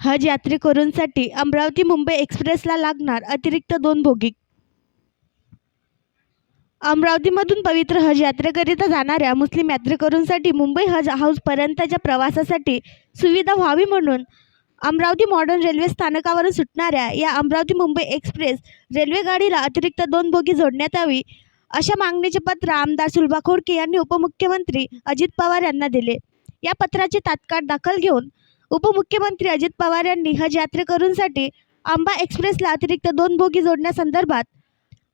हज यात्रेकरूंसाठी अमरावती मुंबई एक्सप्रेसला लागणार अतिरिक्त 2 बोगी. अमरावतीमधून पवित्र हज यात्रेकरिता जाणाऱ्या मुस्लिम यात्रेकरूंसाठी मुंबई हज हाऊसपर्यंतच्या प्रवासासाठी सुविधा व्हावी म्हणून अमरावती मॉडर्न रेल्वे स्थानकावरून सुटणाऱ्या या अमरावती मुंबई एक्सप्रेस रेल्वे गाडीला अतिरिक्त 2 बोगी जोडण्यात यावी, अशा मागणीचे पत्र आमदार सुलभा खोडके यांनी उपमुख्यमंत्री अजित पवार यांना दिले. या पत्राची तात्काळ दखल घेऊन उपमुख्यमंत्री अजित पवार यांनी हज यात्रेकरूंसाठी अंबा एक्सप्रेसला अतिरिक्त 2 बोगी जोडण्यासंदर्भात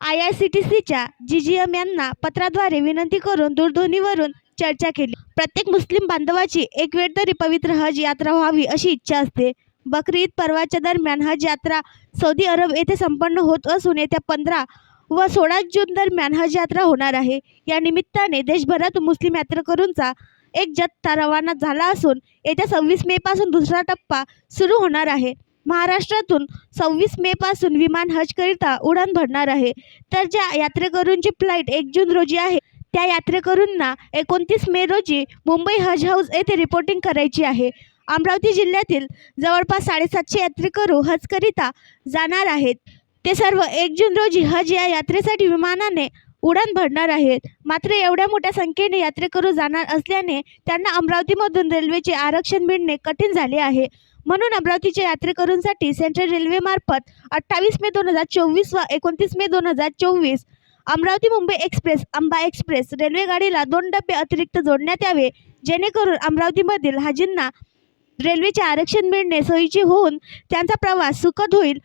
IRCTCच्या GGM यांना पत्राद्वारे विनंती करून दूरध्वनीवरून चर्चा केली. प्रत्येक मुस्लिम बांधवाची एक वेळ तरी पवित्र हज यात्रा व्हावी अशी इच्छा असते. बकरी ईद पर्वाच्या दरम्यान हज यात्रा सौदी अरब येथे संपन्न होत असून येत्या 15 व 16 जून दरम्यान हज यात्रा होणार आहे. या निमित्ताने देशभरातून मुस्लिम यात्रेकरूंचा एक जत्था रवाना झाला असून येत्या 26 मे पासून दुसरा टप्पा सुरू होणार आहे. महाराष्ट्रातून 26 मे पासून विमान हजकरिता उडान भरणार आहे. तर ज्या यात्रेकरूंची फ्लाईट 1 जून रोजी आहे त्या यात्रेकरूंना 29 मे रोजी मुंबई हज हाऊस येथे रिपोर्टिंग करायची आहे. अमरावती जिल्ह्यातील जवळपास 750 यात्रेकरू हजकरिता जाणार आहेत. ते सर्व 1 जून रोजी हज या यात्रेसाठी विमानाने उडान भरणार आहेत. मात्र एवढ्या मोठ्या संख्येने यात्रेकरू जाणार असल्याने त्यांना अमरावतीमधून रेल्वेचे आरक्षण मिळणे कठीण झाले आहे. म्हणून अमरावतीच्या यात्रेकरूंसाठी सेंट्रल रेल्वेमार्फत 28 मे 2024 व 29 मे 2024 Amravati Mumbai express Amba express railway गाडीला 2 डबे अतिरिक्त जोडण्यात यावे, जेणेकरून अमरावतीमधील हाजींना रेल्वेचे आरक्षण मिळणे सोयीचे होऊन त्यांचा प्रवास सुखद होईल,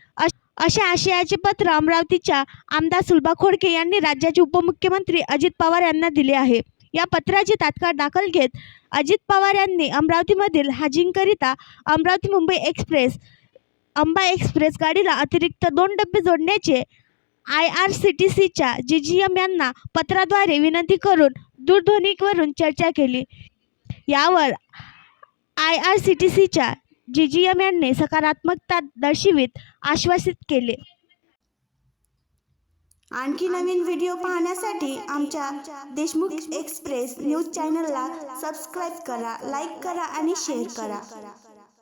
अशा आशयाचे पत्र अमरावतीच्या आमदार सुलभा खोडके यांनी राज्याचे उपमुख्यमंत्री अजित पवार यांना दिले आहे. या पत्राची तात्काळ दखल घेत अजित पवार यांनी अमरावतीमधील हाजींकरिता अमरावती मुंबई एक्सप्रेस अंबा एक्सप्रेस गाडीला अतिरिक्त 2 डबे जोडण्याचे IRCTCच्या GGM यांना पत्राद्वारे विनंती करून दूरध्वनीवरून चर्चा केली. यावर IRCTCच्या GGM यांनी सकारात्मकता दर्शवित आश्वासित केले. आणखी नवीन व्हिडिओ पाहण्यासाठी आमच्या देशमुख एक्सप्रेस न्यूज चॅनलला सबस्क्राईब करा, लाईक करा आणि शेअर करा.